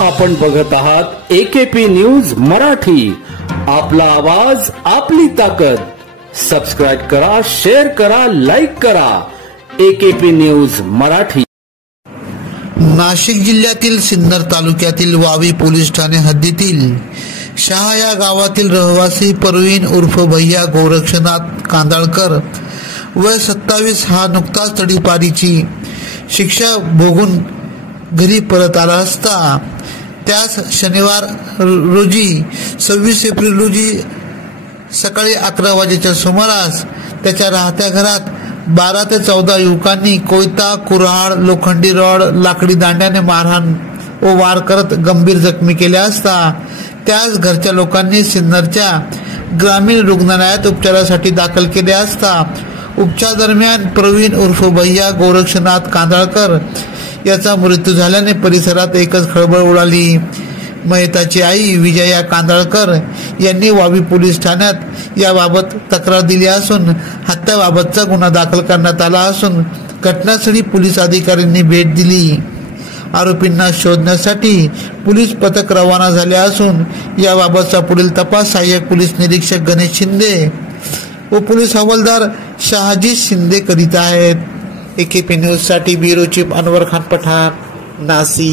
आपण बघत आहात AKP न्यूज मराठी। आपला आवाज आपली ताकद। सबस्क्राइब करा, शेअर करा, लाईक करा। AKP news Marathi. नाशिक जिल्ह्यातील सिन्नर तालुक्यातील वावी पोलीस ठाणे हद्दीतील शहा या गावातील रहिवासी परवीन उर्फ भैया गोरक्षनाथ कांदळकर वय 27 हा नुकताच तडीपारीची शिक्षा भोगून घरी परत आला असता त्यास शनिवार रोजी 26 एप्रिल रोजी सकाळी 11 वाजेच्या सुमारास त्याच्या राहत्या घरात 12 ते 14 युवकांनी कोयता, कुऱ्हाड, लोखंडी रॉड, लाकडी दांड्याने मारहाण व वार करत गंभीर जखमी केले असता त्यास घरच्या लोकांनी सिन्नरच्या ग्रामीण रुग्णालयात उपचारासाठी दाखल केले असता उपचार दरम्यान प्रवीण उर्फ भैया गोरक्षनाथ कांदळकर याचा मृत्यू झाल्याने परिसरात एकच खळबळ उडाली। मयताची आई विजया कांदळकर यांनी वावी पोलीस ठाण्यात याबाबत तक्रार दिली असून हत्याबाबतचा गुन्हा दाखल करण्यात आला असून घटनास्थळी पोलीस अधिकाऱ्यांनी भेट दिली। आरोपींना शोधण्यासाठी पोलीस पथक रवाना झाले असून याबाबतचा पुढील तपास सहाय्यक पोलीस निरीक्षक गणेश शिंदे व पोलीस हवालदार शहाजी शिंदे करीत आहेत। AKP न्यूज साठी ब्युरो चीफ अनवर खान पठाण, नाशिक।